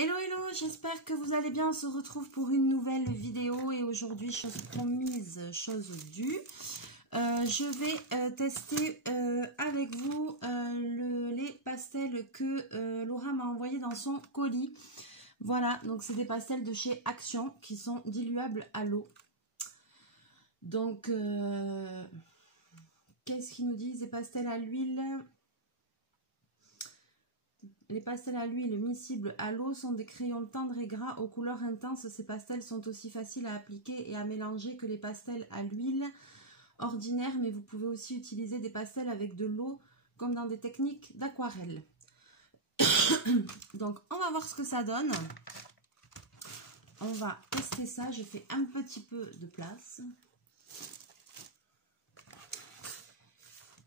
Hello hello, j'espère que vous allez bien. On se retrouve pour une nouvelle vidéo et aujourd'hui, chose promise, chose due. Je vais tester avec vous les pastels que Laura m'a envoyés dans son colis. Voilà, donc c'est des pastels de chez Action qui sont diluables à l'eau. Donc, qu'est-ce qu'ils nous disent? Des pastels à l'huile. Les pastels à l'huile miscibles à l'eau sont des crayons tendres et gras aux couleurs intenses. Ces pastels sont aussi faciles à appliquer et à mélanger que les pastels à l'huile ordinaires, mais vous pouvez aussi utiliser des pastels avec de l'eau comme dans des techniques d'aquarelle. Donc on va voir ce que ça donne. On va tester ça. Je fais un petit peu de place.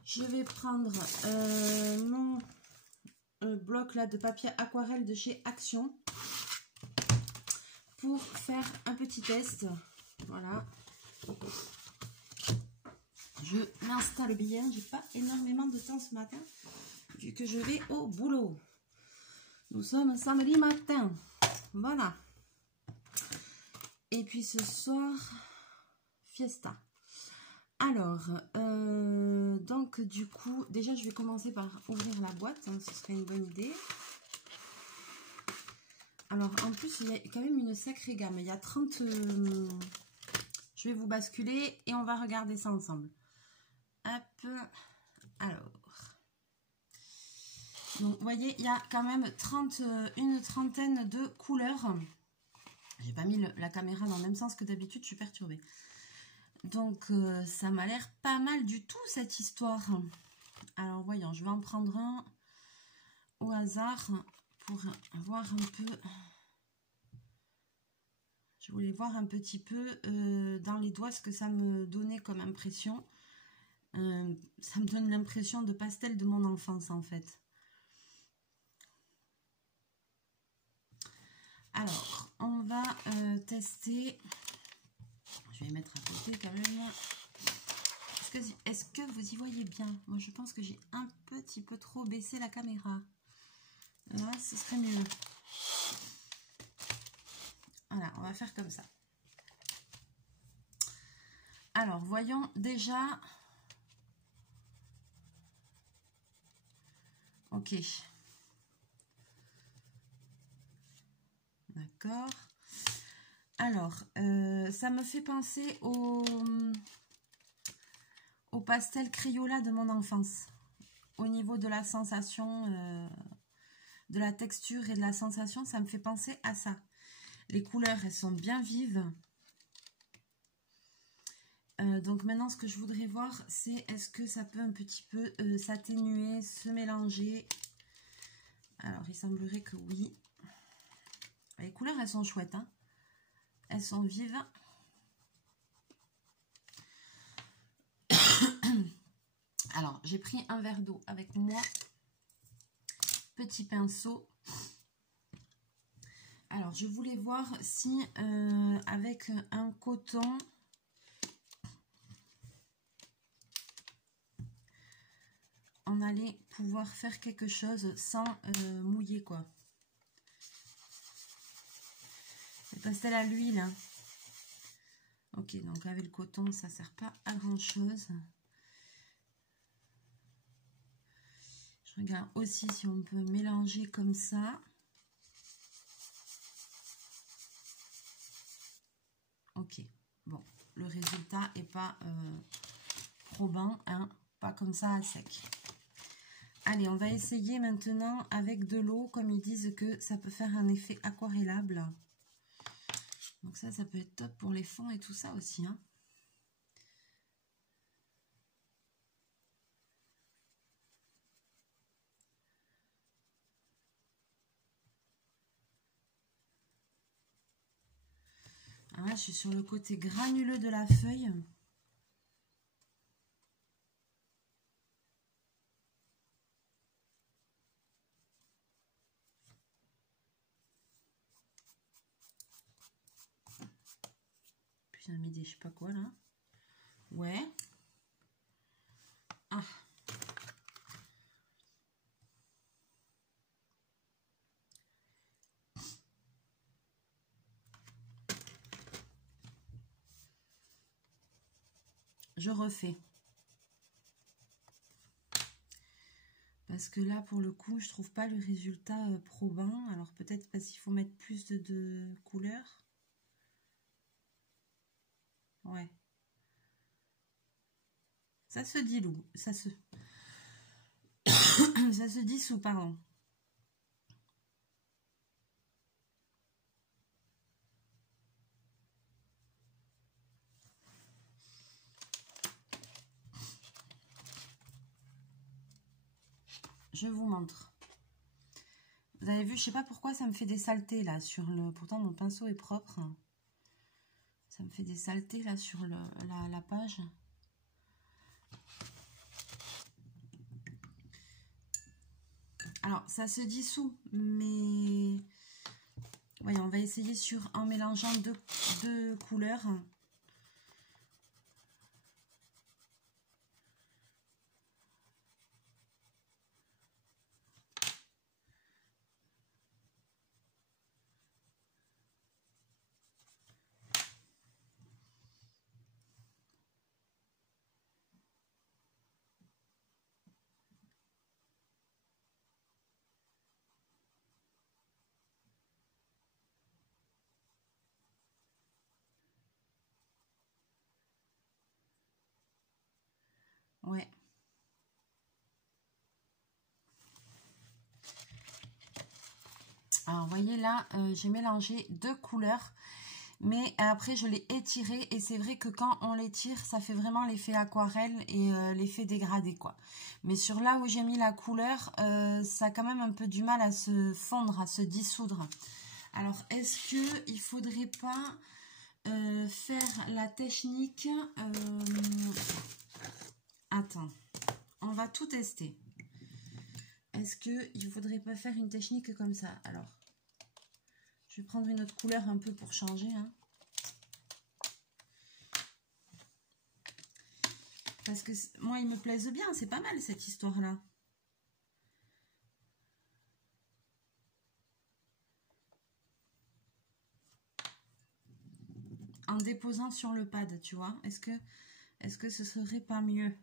Je vais prendre mon bloc là de papier aquarelle de chez Action pour faire un petit test. Voilà, je m'installe bien, j'ai pas énormément de temps ce matin vu que je vais au boulot. Nous sommes samedi matin, voilà, et puis ce soir fiesta. Alors donc du coup déjà je vais commencer par ouvrir la boîte, hein, ce serait une bonne idée. Alors en plus il y a quand même une sacrée gamme, il y a 30... je vais vous basculer et on va regarder ça ensemble. Hop, alors. Donc vous voyez il y a quand même une trentaine de couleurs. J'ai pas mis la caméra dans le même sens que d'habitude, je suis perturbée. Donc ça m'a l'air pas mal du tout cette histoire. Alors voyons, je vais en prendre un au hasard pour voir un peu. Je voulais voir un petit peu dans les doigts ce que ça me donnait comme impression. Ça me donne l'impression de pastel de mon enfance en fait. Alors on va tester. Je vais mettre à côté quand même. Est-ce que vous y voyez bien? Moi je pense que j'ai un petit peu trop baissé la caméra. Là ce serait mieux. Voilà, on va faire comme ça. Alors voyons déjà. Ok. D'accord. Alors ça me fait penser au pastel Crayola de mon enfance. Au niveau de la sensation, de la texture et de la sensation, ça me fait penser à ça. Les couleurs, elles sont bien vives. Donc maintenant, ce que je voudrais voir, c'est est-ce que ça peut un petit peu s'atténuer, se mélanger. Alors, il semblerait que oui. Les couleurs, elles sont chouettes, hein. Elles sont vives. Alors, j'ai pris un verre d'eau avec moi. Petit pinceau. Alors, je voulais voir si avec un coton, on allait pouvoir faire quelque chose sans mouiller, quoi. Le pastel à l'huile. Hein. Ok, donc avec le coton, ça ne sert pas à grand-chose. Je regarde aussi si on peut mélanger comme ça. Ok, bon, le résultat n'est pas probant, hein, pas comme ça à sec. Allez, on va essayer maintenant avec de l'eau, comme ils disent que ça peut faire un effet aquarellable. Donc ça peut être top pour les fonds et tout ça aussi, hein. Alors là, je suis sur le côté granuleux de la feuille. Puis j'ai mis des je sais pas quoi là. Ouais. Ah. je refais. Parce que là, pour le coup, je trouve pas le résultat probant. Alors peut-être parce qu'il faut mettre plus de couleurs. Ouais. Ça se dilue. Ça se dissout, pardon. Je vous montre. Vous avez vu, je sais pas pourquoi ça me fait des saletés là sur le... Pourtant mon pinceau est propre. Ça me fait des saletés là sur la page. Alors ça se dissout, mais... Voyons, on va essayer en mélangeant deux couleurs. Ouais. Alors, vous voyez là, j'ai mélangé deux couleurs, mais après, je l'ai étiré. Et c'est vrai que quand on l'étire, ça fait vraiment l'effet aquarelle et l'effet dégradé, quoi. Mais sur là où j'ai mis la couleur, ça a quand même un peu du mal à se fondre, à se dissoudre. Alors, est-ce qu'il ne faudrait pas faire la technique... Attends, on va tout tester. Est-ce qu'il ne faudrait pas faire une technique comme ça? Alors, je vais prendre une autre couleur un peu pour changer. Hein. Parce que moi, ils me plaisent bien. C'est pas mal cette histoire-là. En déposant sur le pad, tu vois. Est-ce que ce serait pas mieux?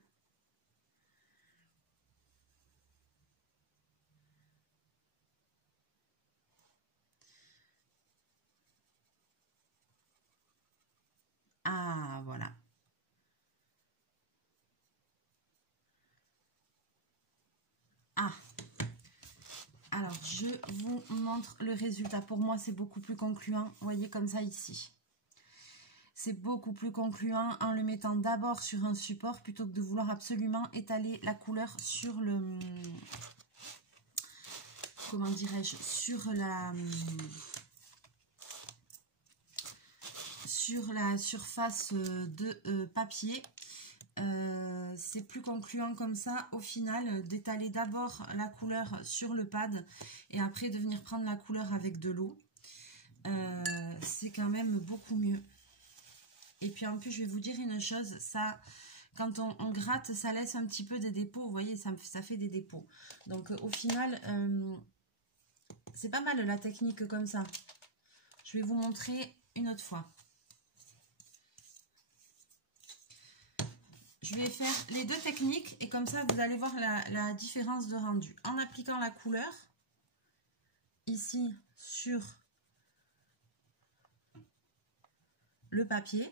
Ah, voilà. Ah. Alors, je vous montre le résultat. Pour moi, c'est beaucoup plus concluant. Vous voyez comme ça ici. C'est beaucoup plus concluant en le mettant d'abord sur un support plutôt que de vouloir absolument étaler la couleur sur le... Comment dirais-je? Sur la surface de papier. C'est plus concluant comme ça au final d'étaler d'abord la couleur sur le pad et après de venir prendre la couleur avec de l'eau. C'est quand même beaucoup mieux. Et puis en plus je vais vous dire une chose, ça quand on gratte ça laisse un petit peu des dépôts, vous voyez ça fait des dépôts. Donc au final c'est pas mal la technique comme ça. Je vais vous montrer une autre fois. Je vais faire les deux techniques et comme ça vous allez voir la différence de rendu. En appliquant la couleur ici sur le papier.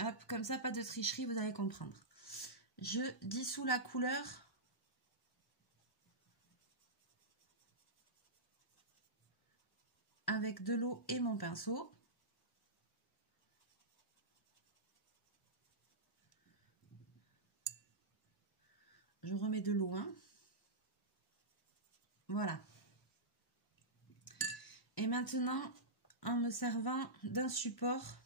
Hop, comme ça, pas de tricherie, vous allez comprendre. Je dissous la couleur avec de l'eau et mon pinceau. Je remets de l'eau. Hein. Voilà. Et maintenant, en me servant d'un support,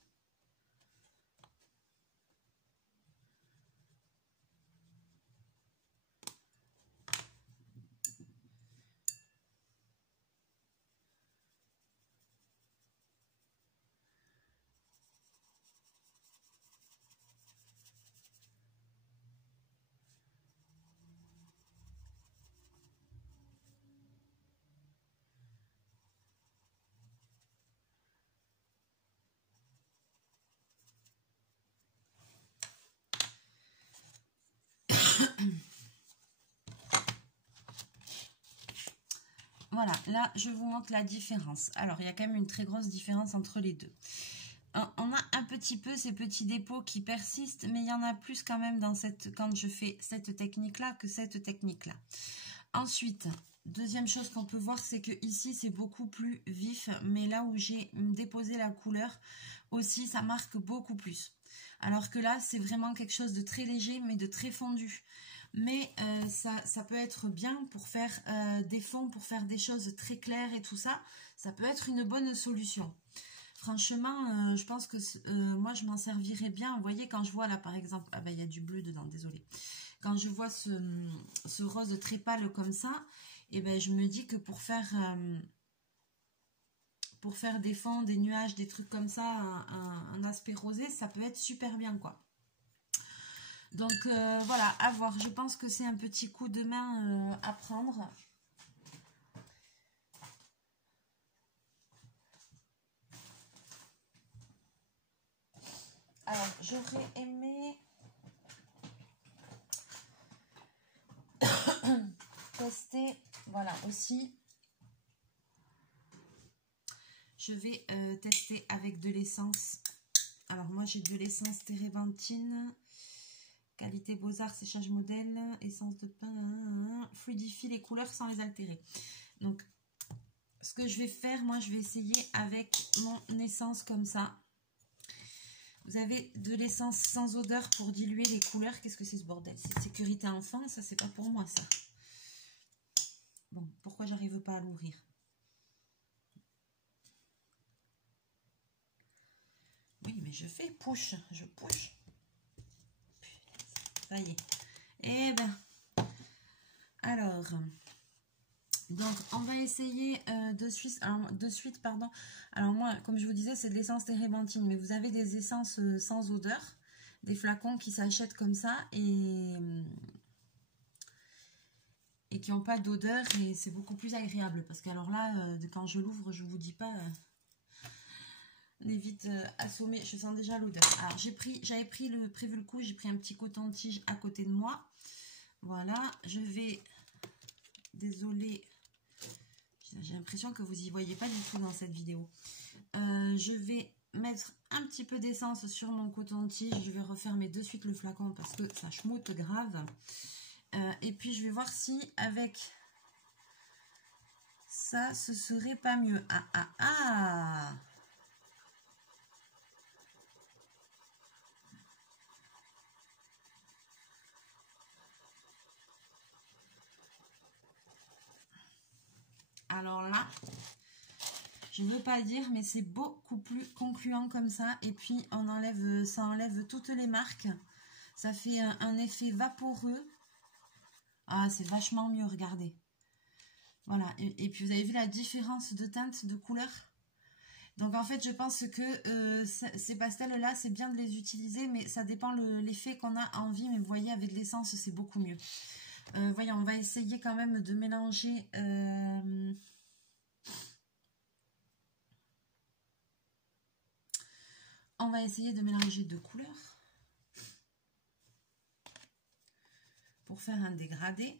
voilà, là, je vous montre la différence. Alors, il y a quand même une très grosse différence entre les deux. On a un petit peu ces petits dépôts qui persistent, mais il y en a plus quand même quand je fais cette technique-là que cette technique-là. Ensuite, deuxième chose qu'on peut voir, c'est que ici, c'est beaucoup plus vif, mais là où j'ai déposé la couleur, aussi, ça marque beaucoup plus. Alors que là, c'est vraiment quelque chose de très léger, mais de très fondu. Mais ça peut être bien pour faire des fonds, pour faire des choses très claires et tout ça. Ça peut être une bonne solution. Franchement, je pense que moi, je m'en servirais bien. Vous voyez, quand je vois là, par exemple, ah ben, il y a du bleu dedans, désolé. Quand je vois ce rose très pâle comme ça, et ben, je me dis que pour faire des fonds, des nuages, des trucs comme ça, un aspect rosé, ça peut être super bien, quoi. Donc, voilà, à voir. Je pense que c'est un petit coup de main à prendre. Alors, j'aurais aimé tester, voilà, aussi. Je vais tester avec de l'essence. Alors, moi, j'ai de l'essence térébenthine. Qualité Beaux-Arts, séchage modèle, essence de pain, fluidifie les couleurs sans les altérer. Donc, ce que je vais faire, moi, je vais essayer avec mon essence comme ça. Vous avez de l'essence sans odeur pour diluer les couleurs. Qu'est-ce que c'est ce bordel? C'est sécurité enfant, ça, c'est pas pour moi, ça. Bon, pourquoi j'arrive pas à l'ouvrir? Oui, mais je fais push, je push. Ça y est. Eh ben, alors, donc on va essayer de suite, pardon. Alors moi, comme je vous disais, c'est de l'essence térébenthine, mais vous avez des essences sans odeur, des flacons qui s'achètent comme ça et qui n'ont pas d'odeur et c'est beaucoup plus agréable parce que alors là, quand je l'ouvre, je vous dis pas, on est vite assommé. Je sens déjà l'odeur. Alors j'avais prévu le coup, j'ai pris un petit coton-tige à côté de moi. Voilà, je vais, désolée, j'ai l'impression que vous n'y voyez pas du tout dans cette vidéo. Je vais mettre un petit peu d'essence sur mon coton-tige. Je vais refermer de suite le flacon parce que ça schmoute grave. Et puis je vais voir si avec ça, ce serait pas mieux. Ah. Alors là, je ne veux pas le dire, mais c'est beaucoup plus concluant comme ça. Et puis, ça enlève toutes les marques. Ça fait un effet vaporeux. Ah, c'est vachement mieux, regardez. Voilà. Et puis, vous avez vu la différence de teinte, de couleur? Donc, en fait, je pense que ces pastels-là, c'est bien de les utiliser, mais ça dépend l'effet qu'on a envie. Mais vous voyez, avec l'essence, c'est beaucoup mieux. Voyons, on va essayer quand même de mélanger... On va essayer de mélanger deux couleurs pour faire un dégradé.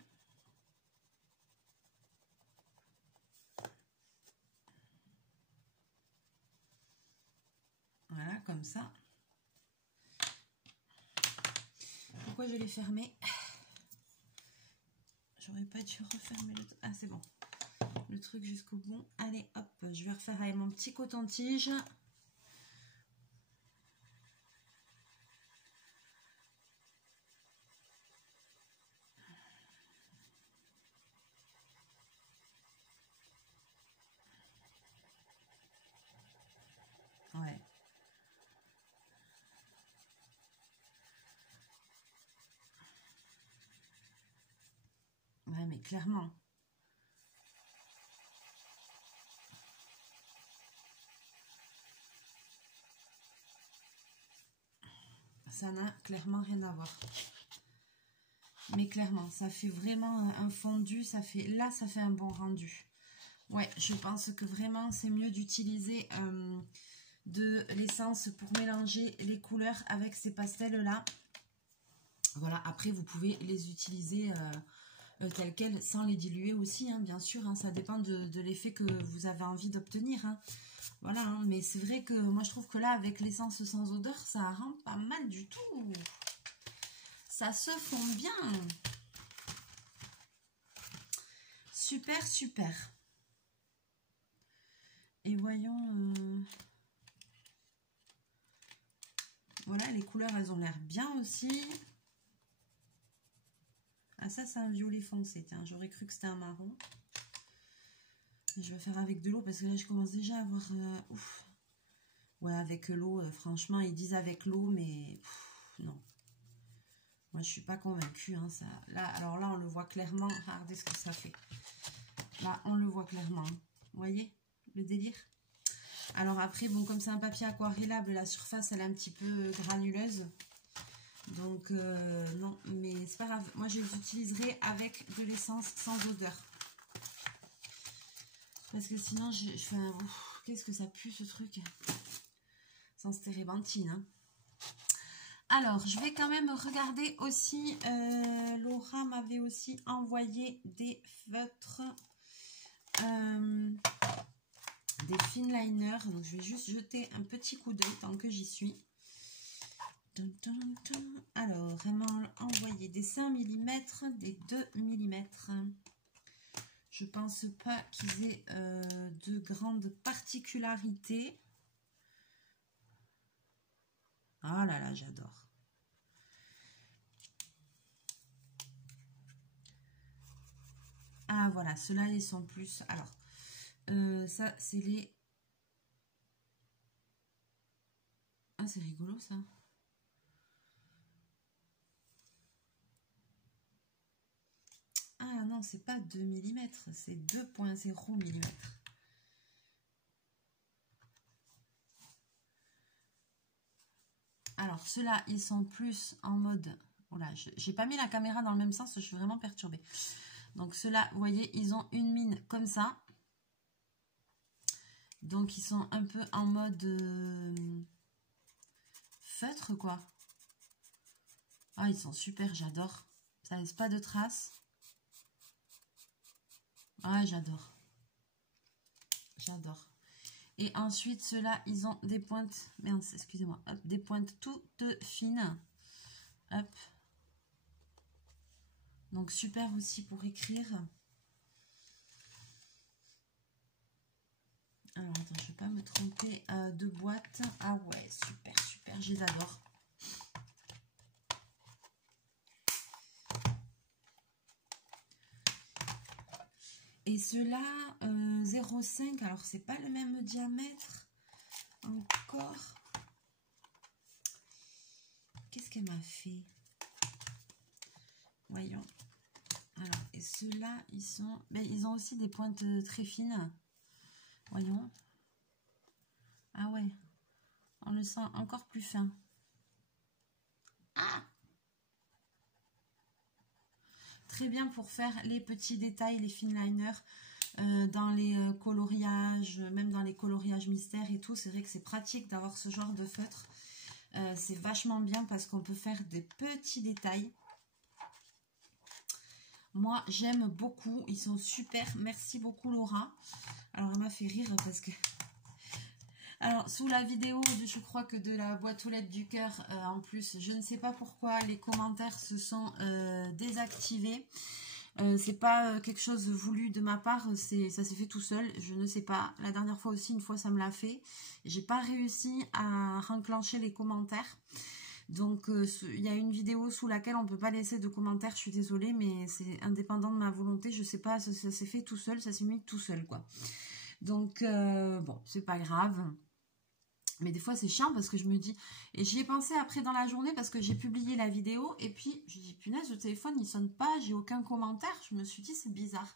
Voilà, comme ça. Pourquoi je l'ai fermé? J'aurais pas dû refermer le... Ah, c'est bon. Le truc jusqu'au bout. Allez, hop, je vais refaire avec mon petit coton-tige. Ouais. Ouais, mais clairement. Ça n'a clairement rien à voir. Mais clairement, ça fait vraiment un fondu. Là, ça fait un bon rendu. Ouais, je pense que vraiment, c'est mieux d'utiliser de l'essence pour mélanger les couleurs avec ces pastels-là. Voilà, après, vous pouvez les utiliser telles quelles, sans les diluer aussi, hein, bien sûr. Hein, ça dépend de l'effet que vous avez envie d'obtenir. Hein. Voilà, hein, mais c'est vrai que moi je trouve que là, avec l'essence sans odeur, ça rend pas mal du tout. Ça se fond bien. Super, super. Et voyons... Voilà, les couleurs, elles ont l'air bien aussi. Ah, ça, c'est un violet foncé. Tiens, j'aurais cru que c'était un marron. Je vais faire avec de l'eau parce que là, je commence déjà à avoir... ouf. Ouais, avec l'eau, franchement, ils disent avec l'eau, mais non. Moi, je suis pas convaincue. Hein, ça. Là, alors là, on le voit clairement. Regardez ce que ça fait. Là, on le voit clairement. Hein. Vous voyez le délire? Alors après, bon, comme c'est un papier aquarellable, la surface, elle est un petit peu granuleuse. Donc, non, mais c'est pas grave. Moi, je les utiliserai avec de l'essence sans odeur. Parce que sinon, je fais un... Qu'est-ce que ça pue, ce truc? Sans térébenthine. Hein. Alors, je vais quand même regarder aussi... Laura m'avait aussi envoyé des feutres... des finliners. Donc, je vais juste jeter un petit coup d'œil tant que j'y suis. Alors, elle m'a envoyé des 5 mm, des 2 mm. Je pense pas qu'ils aient de grandes particularités. Ah là là, j'adore. Ah voilà, ceux-là, ils sont plus... Alors, ça, c'est les... Ah, c'est rigolo, ça. Ah non, c'est pas 2 mm, c'est 2.0 mm. Alors, ceux-là, ils sont plus en mode... Voilà, j'ai pas mis la caméra dans le même sens, je suis vraiment perturbée. Donc, ceux-là, vous voyez, ils ont une mine comme ça. Donc, ils sont un peu en mode feutre, quoi. Ah, ils sont super, j'adore. Ça laisse pas de traces. Ah, j'adore. J'adore. Et ensuite, ceux-là, ils ont des pointes... Merde, excusez-moi. Des pointes toutes fines. Hop. Donc, super aussi pour écrire. Alors, attends, je ne vais pas me tromper de boîte. Ah ouais, super, super, je les adore. Et ceux-là, 0,5, alors c'est pas le même diamètre. Encore. Qu'est-ce qu'elle m'a fait? Voyons. Alors, et ceux-là, ils sont... Ben, ils ont aussi des pointes très fines. Voyons. Ah ouais. On le sent encore plus fin. Ah! Très bien pour faire les petits détails, les finliners, dans les coloriages, même dans les coloriages mystères et tout. C'est vrai que c'est pratique d'avoir ce genre de feutre. C'est vachement bien parce qu'on peut faire des petits détails. Moi, j'aime beaucoup. Ils sont super. Merci beaucoup, Laura. Alors, elle m'a fait rire parce que... Alors, sous la vidéo, je crois que de la boîte aux lettres du cœur, en plus, je ne sais pas pourquoi les commentaires se sont désactivés. C'est pas quelque chose voulu de ma part, ça s'est fait tout seul, je ne sais pas. La dernière fois aussi, une fois, ça me l'a fait. J'ai pas réussi à enclencher les commentaires. Donc, il y a une vidéo sous laquelle on ne peut pas laisser de commentaires. Je suis désolée, mais c'est indépendant de ma volonté. Je sais pas, ça s'est fait tout seul, ça s'est mis tout seul, quoi. Donc, bon, c'est pas grave. Mais des fois, c'est chiant parce que je me dis... Et j'y ai pensé après dans la journée parce que j'ai publié la vidéo. Et puis, je dis, punaise, le téléphone, il sonne pas. J'ai aucun commentaire. Je me suis dit, c'est bizarre.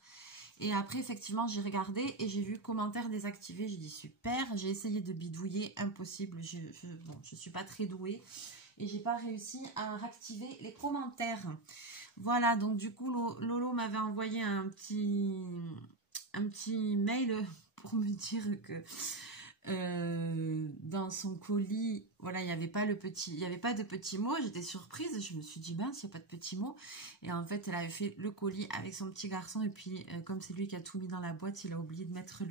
Et après, effectivement, j'ai regardé et j'ai vu commentaire désactivé. J'ai dit, super. J'ai essayé de bidouiller. Impossible. Bon, je suis pas très douée. Et j'ai pas réussi à réactiver les commentaires. Voilà, donc du coup, Lolo m'avait envoyé un petit mail pour me dire que... dans son colis, voilà, il n'y avait pas de petits mots. J'étais surprise, je me suis dit mince, il n'y a pas de petits mots. Et en fait, elle avait fait le colis avec son petit garçon, et puis comme c'est lui qui a tout mis dans la boîte, il a oublié de mettre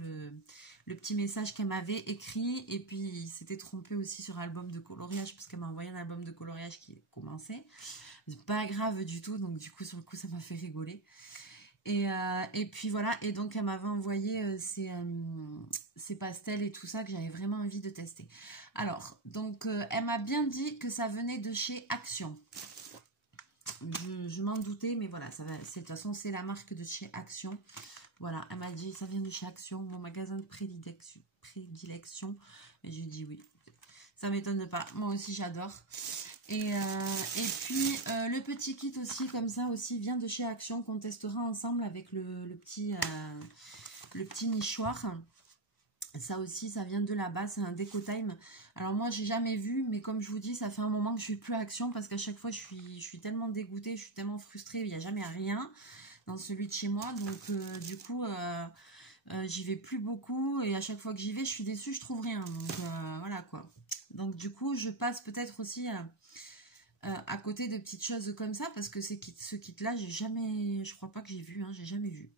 le petit message qu'elle m'avait écrit, et puis il s'était trompé aussi sur album de coloriage, parce qu'elle m'a envoyé un album de coloriage qui commençait. C'est pas grave du tout, donc du coup sur le coup ça m'a fait rigoler. Et puis voilà, et donc elle m'avait envoyé ces pastels et tout ça que j'avais vraiment envie de tester. Alors, donc elle m'a bien dit que ça venait de chez Action. Je m'en doutais, mais voilà, de toute façon c'est la marque de chez Action. Voilà, elle m'a dit ça vient de chez Action, mon magasin de prédilection. Et j'ai dit oui, ça m'étonne pas, moi aussi j'adore. Et puis le petit kit aussi comme ça aussi vient de chez Action, qu'on testera ensemble avec le petit nichoir. Ça aussi ça vient de là-bas, c'est un Déco Time. Alors moi j'ai jamais vu, mais comme je vous dis, ça fait un moment que je suis plus à Action, parce qu'à chaque fois je suis tellement dégoûtée, je suis tellement frustrée, il n'y a jamais rien dans celui de chez moi. Donc du coup j'y vais plus beaucoup, et à chaque fois que j'y vais je suis déçue, je trouve rien. Donc voilà quoi. Donc du coup je passe peut-être aussi à côté de petites choses comme ça, parce que ce kit là j'ai jamais, je crois pas que j'ai vu, hein, j'ai jamais vu.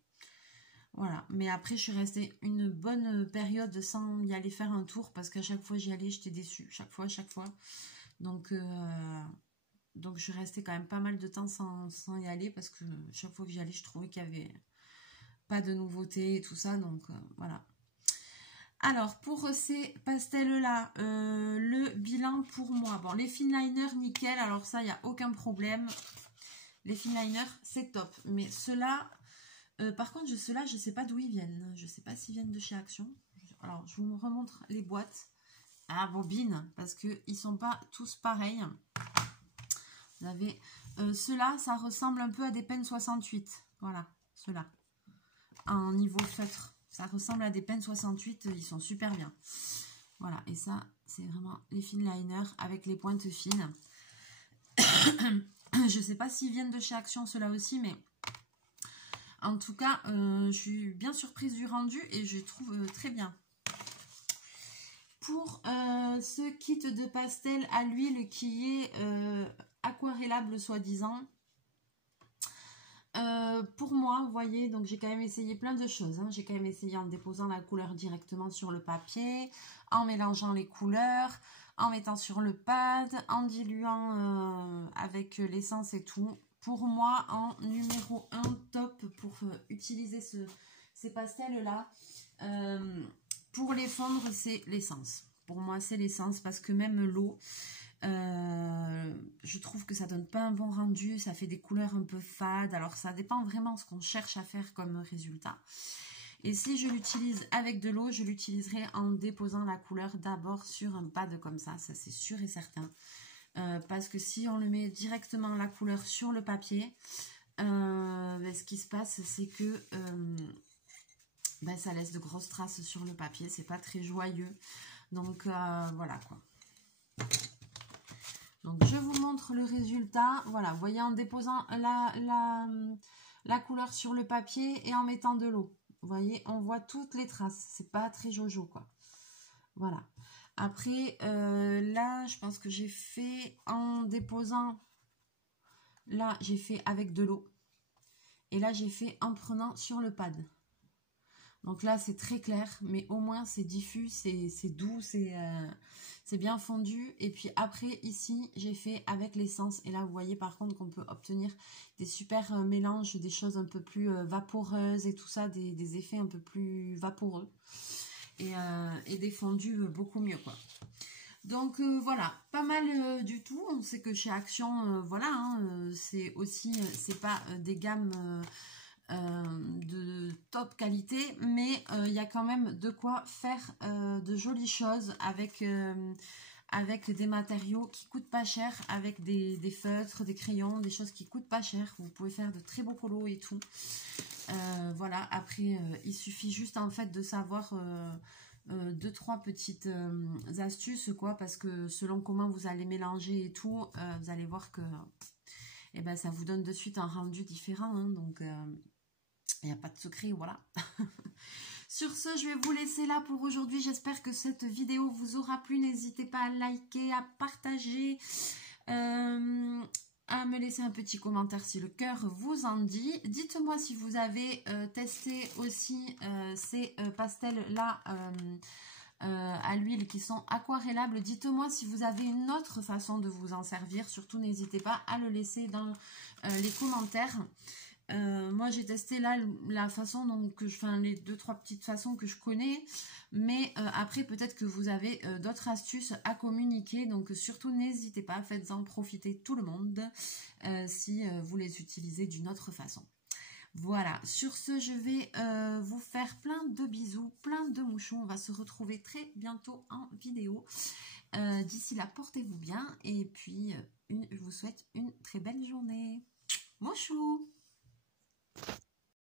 Voilà, mais après je suis restée une bonne période sans y aller faire un tour, parce qu'à chaque fois j'y allais j'étais déçue, chaque fois. Donc je suis restée quand même pas mal de temps sans y aller, parce que chaque fois que j'y allais je trouvais qu'il y avait pas de nouveautés et tout ça. Donc voilà. Alors, pour ces pastels-là, le bilan pour moi. Bon, les finliners, nickel. Alors ça, il n'y a aucun problème. Les finliners, c'est top. Mais ceux-là, par contre, ceux-là, je ne sais pas d'où ils viennent. Je ne sais pas s'ils viennent de chez Action. Alors, je vous remontre les boîtes à bobine, parce qu'ils ne sont pas tous pareils. Vous avez ceux-là, ça ressemble un peu à des pennes 68. Voilà, ceux-là. En niveau feutre. Ça ressemble à des pennes 68, ils sont super bien. Voilà, et ça, c'est vraiment les finliners avec les pointes fines. Je sais pas s'ils viennent de chez Action, ceux-là aussi, mais en tout cas, je suis bien surprise du rendu et je trouve très bien. Pour ce kit de pastel à l'huile qui est aquarellable soi-disant, pour moi, vous voyez, donc j'ai quand même essayé plein de choses. Hein. J'ai quand même essayé en déposant la couleur directement sur le papier, en mélangeant les couleurs, en mettant sur le pad, en diluant avec l'essence et tout. Pour moi, en numéro 1 top pour utiliser ces pastels-là, pour les fondre, c'est l'essence. Pour moi, c'est l'essence, parce que même l'eau... je trouve que ça donne pas un bon rendu, ça fait des couleurs un peu fades. Alors ça dépend vraiment ce qu'on cherche à faire comme résultat. Et si je l'utilise avec de l'eau, je l'utiliserai en déposant la couleur d'abord sur un pad comme ça c'est sûr et certain. Parce que si on le met directement la couleur sur le papier, ce qui se passe, c'est que ça laisse de grosses traces sur le papier, c'est pas très joyeux. Donc voilà quoi. Donc je vous montre le résultat. Voilà, vous voyez, en déposant la couleur sur le papier et en mettant de l'eau. Vous voyez, on voit toutes les traces. C'est pas très jojo quoi. Voilà. Après, là, je pense que j'ai fait en déposant. Là, j'ai fait avec de l'eau. Et là, j'ai fait en prenant sur le pad. Donc là, c'est très clair, mais au moins, c'est diffus, c'est doux, c'est bien fondu. Et puis après, ici, j'ai fait avec l'essence. Et là, vous voyez par contre qu'on peut obtenir des super mélanges, des choses un peu plus vaporeuses et tout ça, des effets un peu plus vaporeux. Et des fondus beaucoup mieux, quoi. Donc voilà, pas mal du tout. On sait que chez Action, voilà, hein, c'est aussi, c'est pas des gammes... de top qualité, mais il y a quand même de quoi faire de jolies choses avec des matériaux qui coûtent pas cher, avec des feutres, des crayons, des choses qui coûtent pas cher. Vous pouvez faire de très beaux colos et tout. Voilà, après il suffit juste en fait de savoir 2-3 petites astuces quoi, parce que selon comment vous allez mélanger et tout, vous allez voir que ça vous donne de suite un rendu différent, hein, donc il n'y a pas de secret, voilà. Sur ce, je vais vous laisser là pour aujourd'hui. J'espère que cette vidéo vous aura plu. N'hésitez pas à liker, à partager, à me laisser un petit commentaire si le cœur vous en dit. Dites-moi si vous avez testé aussi ces pastels-là à l'huile qui sont aquarellables. Dites-moi si vous avez une autre façon de vous en servir. Surtout, n'hésitez pas à le laisser dans les commentaires. Moi j'ai testé là la façon, donc les 2-3 petites façons que je connais, mais après peut-être que vous avez d'autres astuces à communiquer, donc surtout n'hésitez pas, faites-en profiter tout le monde si vous les utilisez d'une autre façon. Voilà, sur ce je vais vous faire plein de bisous, plein de mouchons. On va se retrouver très bientôt en vidéo. D'ici là, portez-vous bien et puis je vous souhaite une très belle journée. Mouchou!